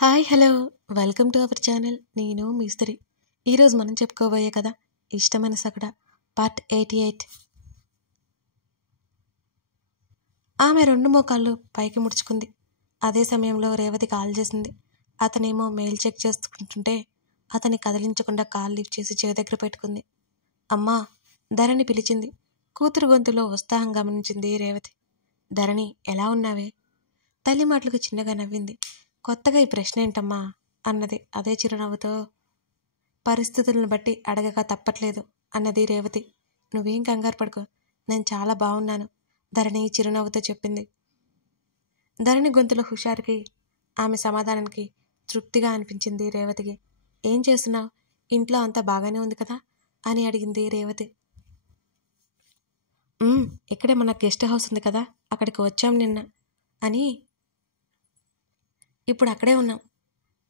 Hi hello welcome to our channel. నేను మిస్త్రీ. ఈరోజు మనం చెప్పుకోబోయే కదా ఇష్టమైన సగడ పార్ట్ 88. ఆమె రెండు మోకాళ్ళు పైకి ముడుచుకుంది. అదే సమయంలో రేవతి కాల్ చేసింది. అతనేమో మెయిల్ చెక్ చేసుకుంటుంటే అతన్ని కదిలించకుండా కాల్ లిఫ్ట్ చేసి చెవి దగ్గర పెట్టుకుంది. అమ్మా, ధరణి పిలిచింది. కూతురు గొంతులో ఉత్సాహం గమనించింది రేవతి. ధరణి, ఎలా ఉన్నావే? తల్లి మాటలకు చిన్నగా నవ్వింది. కొత్తగా ఈ ప్రశ్న ఏంటమ్మా అన్నది అదే చిరునవ్వుతో. పరిస్థితులను బట్టి అడగక తప్పట్లేదు అన్నది రేవతి. నువ్వేం కంగారు పడుకో, నేను చాలా బాగున్నాను, ధరణి చిరునవ్వుతో చెప్పింది. ధరణి గొంతులో హుషారుకి ఆమె సమాధానానికి తృప్తిగా అనిపించింది రేవతికి. ఏం చేస్తున్నావు? ఇంట్లో అంతా బాగానే ఉంది కదా అని అడిగింది రేవతి. ఇక్కడే మన గెస్ట్ హౌస్ ఉంది కదా, అక్కడికి వచ్చాం నిన్న అని. ఇప్పుడు అక్కడే ఉన్నాం,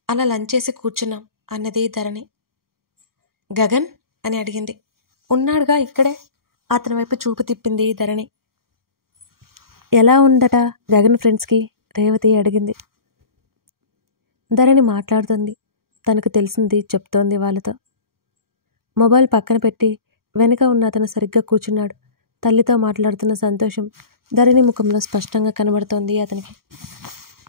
అలా లంచ్ చేసి కూర్చున్నాం అన్నది ధరణి. గగన్ అని అడిగింది. ఉన్నాడుగా ఇక్కడే. అతని వైపు చూపు తిప్పింది ధరణి. ఎలా ఉందట గగన్ ఫ్రెండ్స్కి? రేవతి అడిగింది. ధరణి మాట్లాడుతుంది. తనకు తెలిసింది చెప్తోంది వాళ్ళతో. మొబైల్ పక్కన పెట్టి వెనుక ఉన్న అతను సరిగ్గా కూర్చున్నాడు. తల్లితో మాట్లాడుతున్న సంతోషం ధరణి ముఖంలో స్పష్టంగా కనబడుతోంది అతనికి.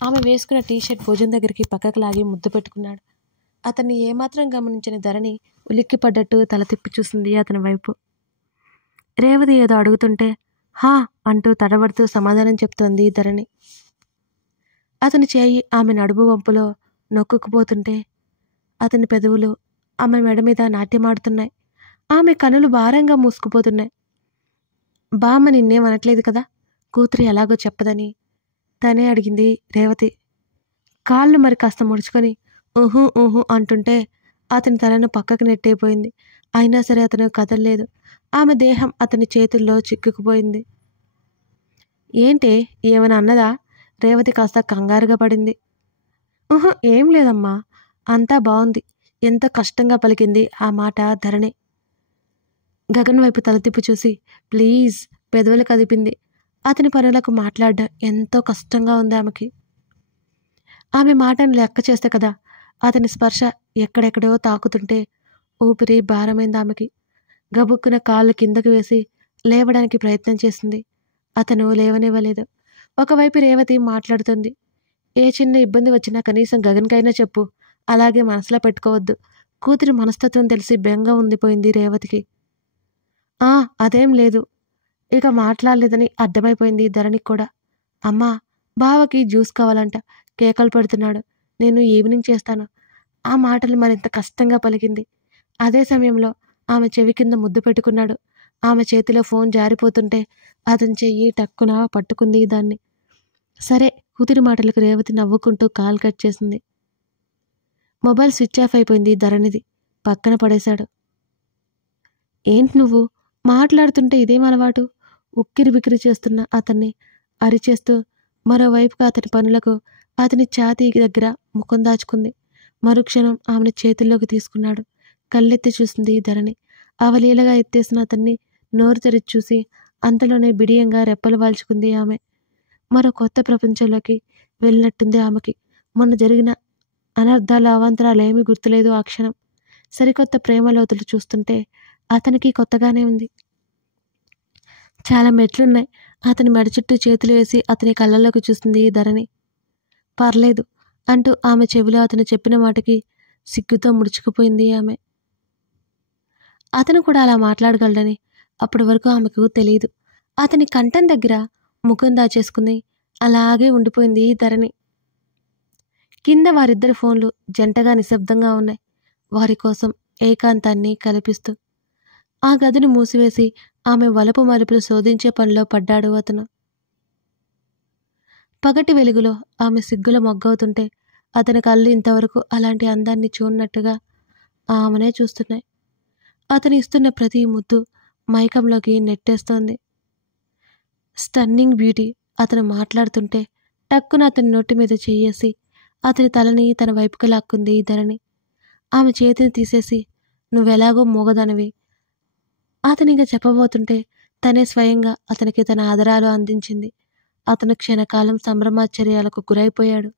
ఆమె వేసుకున్న టీషర్ట్ భుజం దగ్గరికి పక్కకు లాగి ముద్దు పెట్టుకున్నాడు. అతన్ని ఏమాత్రం గమనించిన ధరణి ఉలిక్కిపడ్డట్టు తల తిప్పి చూసింది అతని వైపు. రేవతి ఏదో అడుగుతుంటే హా అంటూ తడబడుతూ సమాధానం చెప్తోంది ధరణి. అతని చేయి ఆమె నడుము వంపులో నొక్కుకుపోతుంటే అతని పెదవులు ఆమె మెడ మీద నాట్యమాడుతున్నాయి. ఆమె కనులు భారంగా మూసుకుపోతున్నాయి. బామ్మ నిన్నేమనట్లేదు కదా? కూతురు ఎలాగో చెప్పదని తనే అడిగింది రేవతి. కాళ్ళు మరి కాస్త ముడుచుకొని ఊహూ ఊహూ అంటుంటే అతని తలను పక్కకు నెట్టయిపోయింది. అయినా సరే అతను కదలలేదు. ఆమె దేహం అతని చేతుల్లో చిక్కుకుపోయింది. ఏంటే, ఏమైనా అన్నదా? రేవతి కాస్త కంగారుగా పడింది. ఏం లేదమ్మా, అంతా బాగుంది. ఎంతో కష్టంగా పలికింది ఆ మాట ధరణి. గగన్ వైపు తల తిప్పి చూసి ప్లీజ్ పెదవులు కదిపింది. అతని పనులకు మాట్లాడడం ఎంతో కష్టంగా ఉంది ఆమెకి. ఆమె మాటను లెక్క చేస్తే కదా అతని స్పర్శ ఎక్కడెక్కడో తాకుతుంటే ఊపిరి భారమైంది ఆమెకి. గబుక్కున కాళ్ళు కిందకు వేసి లేవడానికి ప్రయత్నం చేసింది. అతను లేవనివ్వలేదు. ఒకవైపు రేవతి మాట్లాడుతుంది. ఏ చిన్న ఇబ్బంది వచ్చినా కనీసం గగన్కైనా చెప్పు, అలాగే మనసులో పెట్టుకోవద్దు. కూతురి మనస్తత్వం తెలిసి బెంగ ఉండిపోయింది రేవతికి. అదేం లేదు. ఇక మాట్లాడలేదని అర్థమైపోయింది ధరణికి కూడా. అమ్మా, బావకి జ్యూస్ కావాలంట, కేకలు పెడుతున్నాడు, నేను ఈవినింగ్ చేస్తాను. ఆ మాటలు మరింత కష్టంగా పలికింది. అదే సమయంలో ఆమె చెవి కింద ముద్దు పెట్టుకున్నాడు. ఆమె చేతిలో ఫోన్ జారిపోతుంటే అతని చెయ్యి టక్కున పట్టుకుంది దాన్ని. సరే, కూతురి మాటలకు రేవతి నవ్వుకుంటూ కాల్ కట్ చేసింది. మొబైల్ స్విచ్ ఆఫ్ అయిపోయింది ధరణిది. పక్కన పడేశాడు. ఏంటి నువ్వు మాట్లాడుతుంటే ఇదేం అలవాటు? ఉక్కిరి బిక్కిరి చేస్తున్న అతన్ని అరిచేస్తూ మరోవైపుగా అతని పనులకు అతని ఛాతీ దగ్గర ముఖం దాచుకుంది. మరుక్షణం ఆమెను చేతుల్లోకి తీసుకున్నాడు. కళ్ళెత్తి చూసింది ధరణి. అవలీలగా ఎత్తేసిన అతన్ని నోరు తెరిచి చూసి అంతలోనే బిడియంగా రెప్పలు వాల్చుకుంది ఆమె. మరో కొత్త ప్రపంచంలోకి వెళ్ళినట్టుంది ఆమెకి. మొన్న జరిగిన అనర్థాలు అవాంతరాలు ఏమీ గుర్తులేదు ఆ క్షణం. సరికొత్త ప్రేమ లోతులు చూస్తుంటే అతనికి కొత్తగానే ఉంది. చాలా మెట్లున్నాయి. అతని మెడ చుట్టూ చేతులు వేసి అతని కళ్ళల్లోకి చూసింది ధరణి. పర్లేదు అంటూ ఆమె చెవిలో అతను చెప్పిన మాటకి సిగ్గుతో ముడుచుకుపోయింది ఆమె. అతను కూడా అలా మాట్లాడగలడని అప్పటి వరకు ఆమెకు తెలియదు. అతని కంఠం దగ్గర ముఖం దాచేసుకుంది అలాగే ఉండిపోయింది ధరణి. కింద వారిద్దరి ఫోన్లు జంటగా నిశ్శబ్దంగా ఉన్నాయి. వారి కోసం ఏకాంతాన్ని కల్పిస్తూ ఆ గదిని మూసివేసి ఆమె వలపు మలుపులు శోధించే పనిలో పడ్డాడు అతను. పగటి వెలుగులో ఆమె సిగ్గుల మొగ్గవుతుంటే అతని కళ్ళు ఇంతవరకు అలాంటి అందాన్ని చూడనట్టుగా ఆమెనే చూస్తున్నాయి. అతను ఇస్తున్న ప్రతి ముద్దు మైకంలోకి నెట్టేస్తోంది. Stunning beauty. అతను మాట్లాడుతుంటే టక్కున అతని నోటి మీద చెయ్యేసి అతని తలని తన వైపుకు లాక్కుంది ధరణి. ఆమె చేతిని తీసేసి నువ్వెలాగో మూగదానివి అతనిగా చెప్పబోతుంటే తనే స్వయంగా అతనికి తన ఆదరాలు అందించింది. అతను క్షణకాలం సంభ్రమాశ్చర్యాలకు గురైపోయాడు.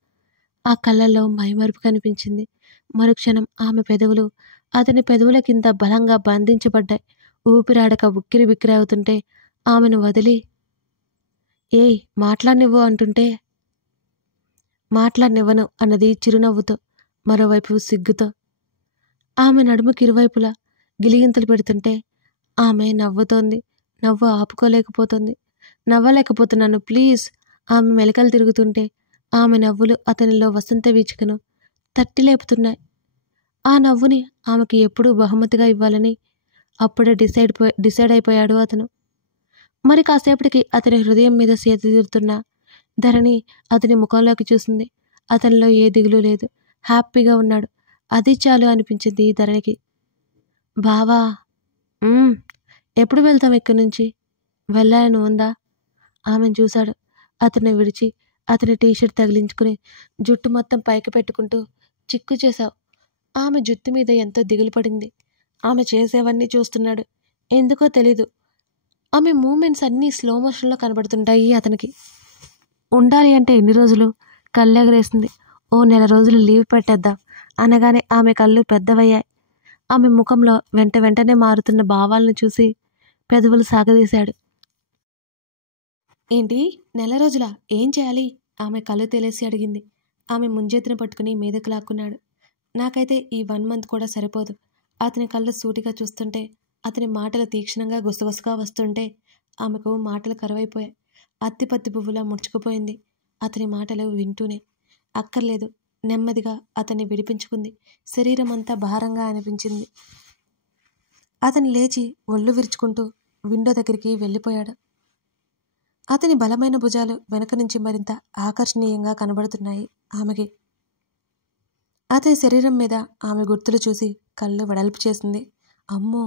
ఆ కళ్ళల్లో మైమరుపు కనిపించింది. మరుక్షణం ఆమె పెదవులు అతని పెదవుల కింద బలంగా బంధించబడ్డాయి. ఊపిరాడక ఉక్కిరి బిక్కిరి అవుతుంటే ఆమెను వదిలి ఏయ్ మాట్లాడనివ్వు అంటుంటే మాట్లాడనివ్వను అన్నది చిరునవ్వుతో, మరోవైపు సిగ్గుతో. ఆమె నడుముకి ఇరువైపులా గిలిగింతలు పెడుతుంటే ఆమె నవ్వుతోంది. నవ్వు ఆపుకోలేకపోతుంది. నవ్వలేకపోతున్నాను ప్లీజ్. ఆమె మెలికలు తిరుగుతుంటే ఆమె నవ్వులు అతనిలో వసంత వీచికను తట్టి లేపుతున్నాయి. ఆ నవ్వుని ఆమెకి ఎప్పుడూ బహుమతిగా ఇవ్వాలని అప్పుడే డిసైడ్ అయిపోయాడు అతను. మరి కాసేపటికి అతని హృదయం మీద సేద ధరణి అతని ముఖంలోకి చూసింది. అతనిలో ఏ దిగులు లేదు. హ్యాపీగా ఉన్నాడు. అది చాలు అనిపించింది ధరణికి. బావా ఎప్పుడు వెళ్తాం ఇక్కడి నుంచి? వెళ్ళాలని ఉందా? ఆమెను చూశాడు. అతన్ని విడిచి అతని టీషర్ట్ తగిలించుకుని జుట్టు మొత్తం పైకి పెట్టుకుంటూ చిక్కు చేశావు. ఆమె జుట్టు మీద ఎంతో దిగులు పడింది. ఆమె చేసేవన్నీ చూస్తున్నాడు. ఎందుకో తెలీదు ఆమె మూమెంట్స్ అన్నీ స్లో మోషన్లో కనబడుతుంటాయి అతనికి. ఉండాలి అంటే ఎన్ని రోజులు? కళ్ళెగరేసింది. ఓ నెల రోజులు లీవ్ పెట్టేద్దాం అనగానే ఆమె కళ్ళు పెద్దవయ్యాయి. ఆమె ముఖంలో వెంటనే మారుతున్న భావాలను చూసి పెదవులు సాగదీశాడు. ఏంటి నెల రోజులా? ఏం చేయాలి? ఆమె కళ్ళు తెలిసి అడిగింది. ఆమె ముంజెత్తున పట్టుకుని మీదకు లాక్కున్నాడు. నాకైతే ఈ 1 మంత్ కూడా సరిపోదు. అతని కళ్ళు సూటిగా చూస్తుంటే, అతని మాటలు తీక్షణంగా గుసగుసగా వస్తుంటే ఆమెకు మాటలు కరువైపోయాయి. అత్తిపత్తి పువ్వులా ముడుచుకుపోయింది అతని మాటలు వింటూనే. అక్కర్లేదు. నెమ్మదిగా అతన్ని విడిపించుకుంది. శరీరం అంతా భారంగా అనిపించింది. అతను లేచి ఒళ్ళు విరుచుకుంటూ విండో దగ్గరికి వెళ్ళిపోయాడు. అతని బలమైన భుజాలు వెనక నుంచి మరింత ఆకర్షణీయంగా కనబడుతున్నాయి ఆమెకి. అతని శరీరం మీద ఆమె గుర్తులు చూసి కళ్ళు వెడల్పు చేసింది. అమ్మో,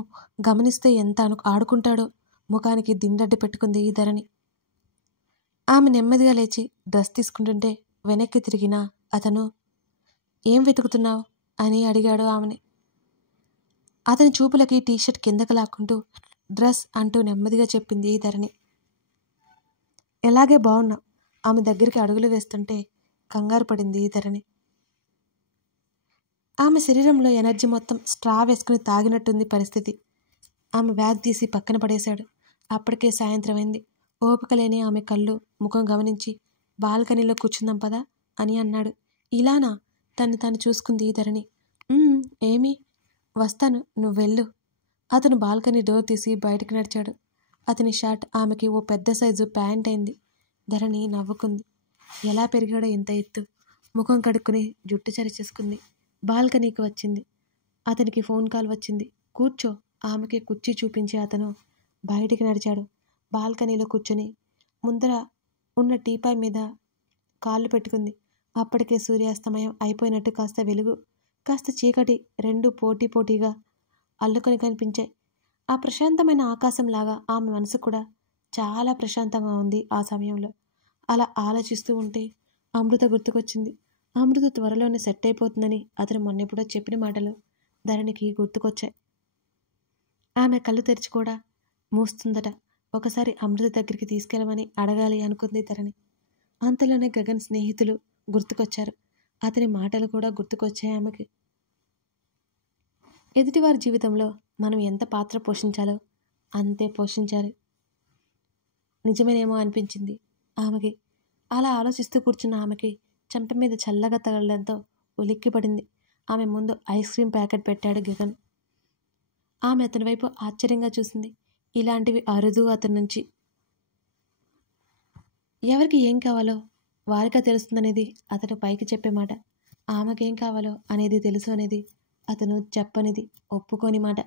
గమనిస్తే ఎంత ఆడుకుంటాడో. ముఖానికి దిండడ్డి పెట్టుకుంది ఈ ధరణి. ఆమె నెమ్మదిగా లేచి డ్రెస్ తీసుకుంటుంటే వెనక్కి తిరిగినా అతను ఏం వెతుకుతున్నావు అని అడిగాడు ఆమెని. అతని చూపులకి టీషర్ట్ కిందకు లాక్కుంటూ డ్రెస్ అంటూ నెమ్మదిగా చెప్పింది ఈ ధరణి. ఎలాగే బాగున్నావు. ఆమె దగ్గరికి అడుగులు వేస్తుంటే కంగారు పడింది ఈ ధరణి. ఆమె శరీరంలో ఎనర్జీ మొత్తం స్ట్రా వేసుకుని తాగినట్టుంది పరిస్థితి. ఆమె బ్యాగ్ తీసి పక్కన పడేశాడు. అప్పటికే సాయంత్రం అయింది. ఓపిక లేని ఆమె కళ్ళు ముఖం గమనించి బాల్కనీలో కూర్చుందాం పదా అని అన్నాడు. ఇలానా? తాను చూసుకుంది ధరణి. ఏమి? వస్తాను, నువ్వు వెళ్ళు. అతను బాల్కనీ డోర్ తీసి బయటకు నడిచాడు. అతని షర్ట్ ఆమెకి ఓ పెద్ద సైజు ప్యాంట్ అయింది. ధరణి నవ్వుకుంది. ఎలా పెరిగాడో ఇంత ఎత్తు. ముఖం కడుక్కుని జుట్టు చరిచేసుకుంది. బాల్కనీకి వచ్చింది. అతనికి ఫోన్ కాల్ వచ్చింది. కూర్చో. ఆమెకి కుర్చీ చూపించి అతను బయటికి నడిచాడు. బాల్కనీలో కూర్చొని ముందర ఉన్న టీపాయ్ మీద కాళ్ళు పెట్టుకుంది. అప్పటికే సూర్యాస్తమయం అయిపోయినట్టు కాస్త వెలుగు, కాస్త చీకటి రెండూ పోటీగా అల్లుకొని కనిపించాయి. ఆ ప్రశాంతమైన ఆకాశంలాగా ఆమె మనసు కూడా చాలా ప్రశాంతంగా ఉంది ఆ సమయంలో. అలా ఆలోచిస్తూ ఉంటే అమృత గుర్తుకొచ్చింది. అమృత త్వరలోనే సెట్ అయిపోతుందని అతను మొన్నెప్పుడో చెప్పిన మాటలు ధరణికి గుర్తుకొచ్చాయి. ఆమె కళ్ళు తెరిచి కూడా మూస్తుందట. ఒకసారి అమృత దగ్గరికి తీసుకెళ్ళమని అడగాలి అనుకుంది ధరణి. అంతలోనే గగన్ స్నేహితులు గుర్తుకొచ్చారు. అతని మాటలు కూడా గుర్తుకొచ్చాయి ఆమెకి. ఎదుటివారి జీవితంలో మనం ఎంత పాత్ర పోషించాలో అంతే పోషించాలి. నిజమేనేమో అనిపించింది ఆమెకి. అలా ఆలోచిస్తూ కూర్చున్న ఆమెకి చెంప మీద చల్లగా తగలడంతో ఉలిక్కిపడింది. ఆమె ముందు ఐస్ క్రీమ్ ప్యాకెట్ పెట్టాడు గగన్. ఆమె అతని వైపు ఆశ్చర్యంగా చూసింది. ఇలాంటివి అరుదు అతని నుంచి. ఎవరికి ఏం కావాలో వారిగా తెలుస్తుందనేది అతను పైకి చెప్పే మాట. ఆమెకేం కావాలో అనేది తెలుసు అనేది అతను చెప్పనిది, ఒప్పుకోని మాట.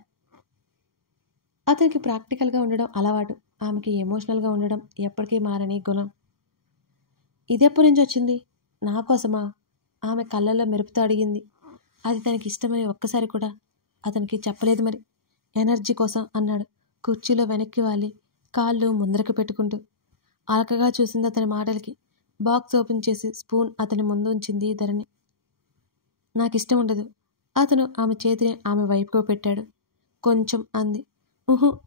అతనికి ప్రాక్టికల్గా ఉండడం అలవాటు. ఆమెకి ఎమోషనల్గా ఉండడం ఎప్పటికీ మారని గుణం. ఇదెప్పటి నుంచి వచ్చింది? నా కోసమా? ఆమె కళ్ళల్లో మెరుపుతో అడిగింది. అది తనకి ఇష్టమని ఒక్కసారి కూడా అతనికి చెప్పలేదు మరి. ఎనర్జీ కోసం అన్నాడు కుర్చీలో వెనక్కి వాలి కాళ్ళు ముందరకు పెట్టుకుంటూ. అలకగా చూసింది అతని మాటలకి. బాక్స్ ఓపెన్ చేసి స్పూన్ అతని ముందు ఉంచింది ధరణి. నాకు ఇష్టం ఉండదు. అతను ఆమె చేతిని ఆమె వైపుకు పెట్టాడు. కొంచెం అంది.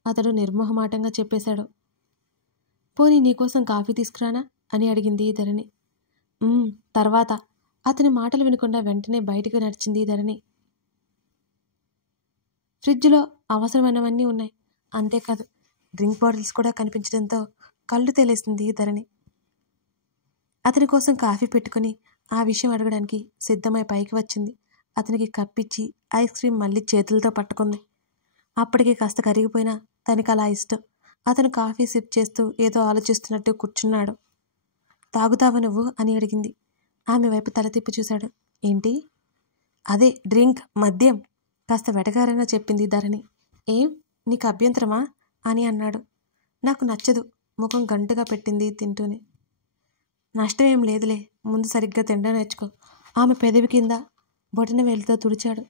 అతడు నిర్మోహమాటంగా చెప్పేశాడు. పోనీ నీకోసం కాఫీ తీసుకురానా అని అడిగింది ధరణి. తర్వాత అతని మాటలు వినకుండా వెంటనే బయటకు నడిచింది ధరణి. ఫ్రిడ్జ్లో అవసరమైనవన్నీ ఉన్నాయి. అంతేకాదు డ్రింక్ బాటిల్స్ కూడా కనిపించడంతో కళ్ళు తెలేసింది ధరణి. అతని కోసం కాఫీ పెట్టుకుని ఆ విషయం అడగడానికి సిద్ధమై పైకి వచ్చింది. అతనికి కప్పిచ్చి ఐస్ క్రీమ్ మళ్ళీ చేతులతో పట్టుకుంది. అప్పటికి కాస్త కరిగిపోయినా తనకి అలా ఇష్టం. అతను కాఫీ సిప్ చేస్తూ ఏదో ఆలోచిస్తున్నట్టు కూర్చున్నాడు. తాగుతావా నువ్వు అని అడిగింది. ఆమె వైపు తల తిప్పి చూశాడు. ఏంటి? అదే డ్రింక్, మద్యం కాస్త వెటకారంగా చెప్పింది ధరణి. ఏం నీకు అభ్యంతరమా అని అన్నాడు. నాకు నచ్చదు ముఖం గంటుగా పెట్టింది తింటూనే. నష్టమేం లేదులే, ముందు సరిగ్గా తినడం నేర్చుకో. ఆమె పెదవి కింద బొటన వేలితో తుడిచాడు.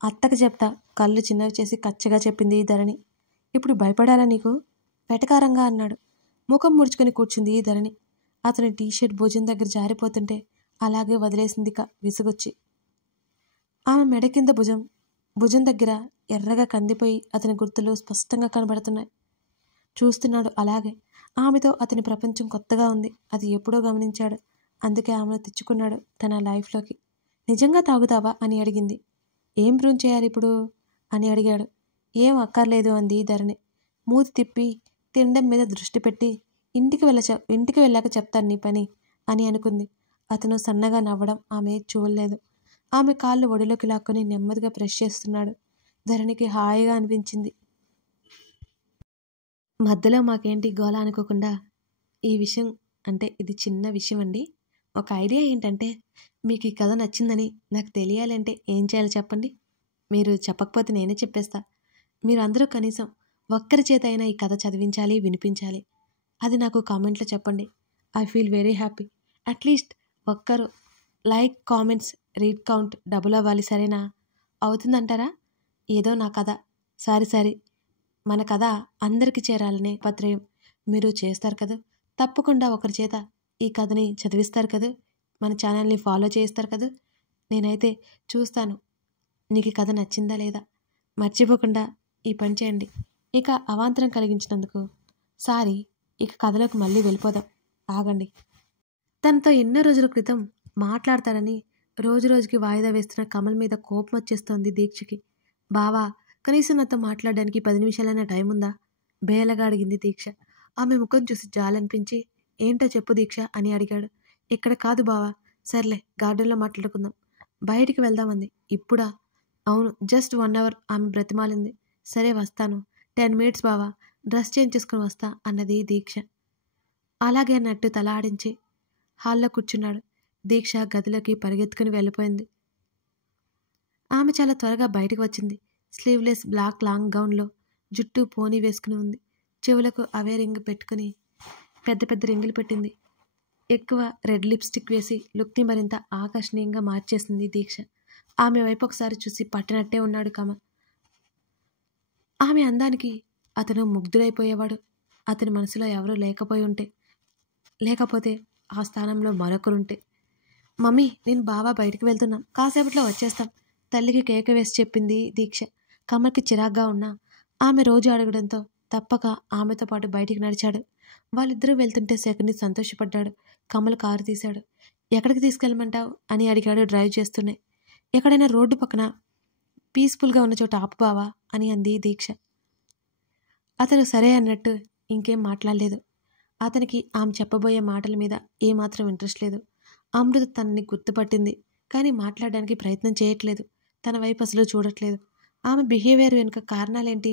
అత్తకు చెప్తా కళ్ళు చిన్నవి చేసి కచ్చగా చెప్పింది ధరణి. ఇప్పుడు భయపడాలా నీకు? వెటకారంగా అన్నాడు. ముఖం ముడుచుకొని కూర్చుంది ధరణి. అతని టీషర్ట్ భుజం దగ్గర జారిపోతుంటే అలాగే వదిలేసింది విసుగొచ్చి. ఆమె మెడ కింద భుజం దగ్గర ఎర్రగా కందిపోయి అతని గుర్తులు స్పష్టంగా కనబడుతున్నాయి. చూస్తున్నాడు అలాగే. ఆమెతో అతని ప్రపంచం కొత్తగా ఉంది. అది ఎప్పుడో గమనించాడు. అందుకే ఆమెను తెచ్చుకున్నాడు తన లైఫ్లోకి. నిజంగా తాగుతావా అని అడిగింది. ఏం ప్రూవ్ చేయాలి ఇప్పుడు అని అడిగాడు. ఏం అక్కర్లేదు అంది ధరణి. మూతి తిప్పి తినడం మీద దృష్టి పెట్టి ఇంటికి వెళ్ళాక చెప్తాను నీ పని అని అనుకుంది. అతను సన్నగా నవ్వడం ఆమె చూడలేదు. ఆమె కాళ్ళు ఒడిలోకి లాక్కొని నెమ్మదిగా ప్రెస్ చేస్తున్నాడు. ధరణికి హాయిగా అనిపించింది. మధ్యలో మాకేంటి గోల అనుకోకుండా, ఈ విషయం అంటే ఇది చిన్న విషయం అండి. ఒక ఐడియా ఏంటంటే, మీకు ఈ కథ నచ్చిందని నాకు తెలియాలంటే ఏం చేయాలో చెప్పండి? మీరు చెప్పకపోతే నేనే చెప్పేస్తా. మీరు అందరూ కనీసం ఒక్కరి చేత అయినా ఈ కథ చదివించాలి, వినిపించాలి. అది నాకు కామెంట్లో చెప్పండి. I feel very happy. At least ఒక్కరు like, comments, read count double అవ్వాలి. సరేనా? అవుతుందంటారా? ఏదో నా కథ సారీ మన కథ అందరికీ చేరాలనే పత్రయం మీరు చేస్తారు కదా. తప్పకుండా ఒకరి చేత ఈ కథని చదివిస్తారు కదా. మన ఛానల్ని ఫాలో చేస్తారు కదా. నేనైతే చూస్తాను నీకు ఈ కథ నచ్చిందా లేదా. మర్చిపోకుండా ఈ పని చేయండి. ఇక అవాంతరం కలిగించినందుకు సారీ. ఇక కథలోకి మళ్ళీ వెళ్ళిపోదాం. ఆగండి. తనతో ఎన్నో రోజుల క్రితం మాట్లాడతాడని రోజుకి వాయిదా వేస్తున్న కమల్ మీద కోపం వచ్చేస్తోంది దీక్షకి. బావా, కనీసం నాతో మాట్లాడడానికి 10 నిమిషాలైనా టైం ఉందా? బేలగా అడిగింది దీక్ష. ఆమె ముఖం చూసి జాలనిపించి ఏంటో చెప్పు దీక్ష అని అడిగాడు. ఇక్కడ కాదు బావా. సర్లే గార్డెన్లో మాట్లాడుకుందాం. బయటికి వెళ్దామంది. ఇప్పుడా? అవును, జస్ట్ 1 అవర్ ఆమె బ్రతిమాలింది. సరే వస్తాను. 10 మినిట్స్ బావా, డ్రెస్ చేంజ్ చేసుకుని వస్తా అన్నది దీక్ష. అలాగే అన్నట్టు తల ఆడించి హాల్లో కూర్చున్నాడు. దీక్ష గదిలోకి పరిగెత్తుకుని వెళ్ళిపోయింది. ఆమె చాలా త్వరగా బయటకు వచ్చింది. స్లీవ్లెస్ బ్లాక్ లాంగ్ గౌన్లో జుట్టు పోనీ వేసుకుని ఉంది. చెవులకు అవే రింగ్ పెట్టుకుని పెద్ద రింగులు పెట్టింది. ఎక్కువ రెడ్ లిప్స్టిక్ వేసి లుక్ని మరింత ఆకర్షణీయంగా మార్చేసింది దీక్ష. ఆమె వైపు ఒకసారి చూసి పట్టినట్టే ఉన్నాడు కమల్. ఆమె అందానికి అతను ముగ్ధుడైపోయేవాడు. అతని మనసులో ఎవరూ లేకపోతే ఆ స్థానంలో మరొకరుంటే. మమ్మీ, నేను బావా బయటికి వెళ్తున్నాం, కాసేపట్లో వచ్చేస్తాం తల్లికి కేక వేసి చెప్పింది దీక్ష. కమల్కి చిరాగ్గా ఉన్నా ఆమె రోజు అడగడంతో తప్పక ఆమెతో పాటు బయటికి నడిచాడు. వాళ్ళిద్దరూ వెళ్తుంటే శేఖర్ని సంతోషపడ్డాడు. కమల్ కారు తీశాడు. ఎక్కడికి తీసుకెళ్ళమంటావు అని అడిగాడు డ్రైవ్ చేస్తూనే. ఎక్కడైనా రోడ్డు పక్కన పీస్ఫుల్గా ఉన్న చోట ఆపు బావా అని అంది దీక్ష. అతను సరే అన్నట్టు ఇంకేం మాట్లాడలేదు. అతనికి ఆమె చెప్పబోయే మాటల మీద ఏమాత్రం ఇంట్రెస్ట్ లేదు. అమృత తనని గుర్తుపట్టింది, కానీ మాట్లాడడానికి ప్రయత్నం చేయట్లేదు. తన వైపు అసలు చూడట్లేదు. ఆమె బిహేవియర్ వెనుక కారణాలేంటి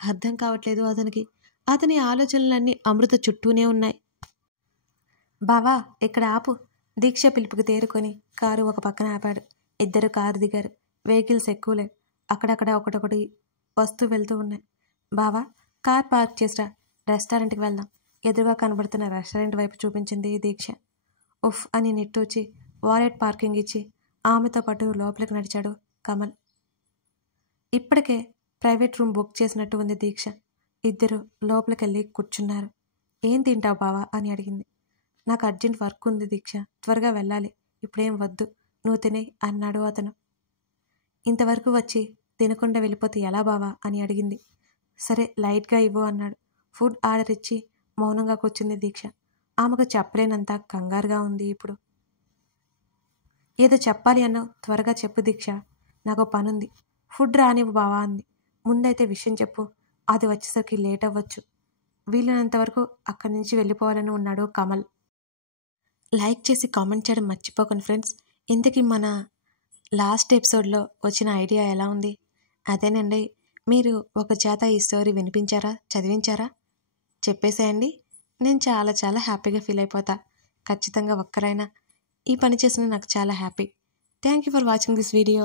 అర్థం కావట్లేదు అతనికి. అతని ఆలోచనలన్నీ అమృత చుట్టూనే ఉన్నాయి. బావా, ఇక్కడ ఆపు. దీక్ష పిలుపుకి తేరుకొని కారు ఒక పక్కన ఆపాడు. ఇద్దరు కారు దిగారు. వెహికల్స్ ఎక్కువలే. అక్కడక్కడ ఒకటొకటి వస్తూ వెళ్తూ ఉన్నాయి. బావా, కార్ పార్క్ చేసిరా, రెస్టారెంట్కి వెళ్దాం. ఎదురుగా కనబడుతున్న రెస్టారెంట్ వైపు చూపించింది దీక్ష. ఉఫ్ అని నిట్టూచి వాలెట్ పార్కింగ్ ఇచ్చి ఆమెతో పాటు లోపలికి నడిచాడు కమల్. ఇప్పటికే ప్రైవేట్ రూమ్ బుక్ చేసినట్టు ఉంది దీక్ష. ఇద్దరు లోపలికెళ్ళి కూర్చున్నారు. ఏం తింటావు బావా అని అడిగింది. నాకు అర్జెంట్ వర్క్ ఉంది దీక్ష, త్వరగా వెళ్ళాలి. ఇప్పుడేం వద్దు, నువ్వు తినే అన్నాడు అతను. ఇంతవరకు వచ్చి తినకుండా వెళ్ళిపోతే ఎలా బావా అని అడిగింది. సరే లైట్గా ఇవ్వు అన్నాడు. ఫుడ్ ఆర్డర్ ఇచ్చి మౌనంగా కూర్చుంది దీక్ష. ఆమెకు చెప్పలేనంత కంగారుగా ఉంది ఇప్పుడు. ఏదో చెప్పాలి అన్నావు, త్వరగా చెప్పు దీక్ష. నాకు పనుంది. ఫుడ్ రానివ్వు బావా అంది. ముందైతే విషయం చెప్పు, అది వచ్చేసరికి లేట్ అవ్వచ్చు. వీలైనంత వరకు అక్కడి నుంచి వెళ్ళిపోవాలని ఉన్నాడు కమల్. లైక్ చేసి కామెంట్ చేయడం మర్చిపోకండి ఫ్రెండ్స్. ఇంతకీ మన లాస్ట్ ఎపిసోడ్లో వచ్చిన ఐడియా ఎలా ఉంది? అదేనండి, మీరు ఒక చేత ఈ స్టోరీ వినిపించారా, చదివించారా? చెప్పేసేయండి. నేను చాలా చాలా హ్యాపీగా ఫీల్ అయిపోతా. ఖచ్చితంగా ఒక్కరైనా ఈ పని చేసిన నాకు చాలా happy. Thank you for watching this video.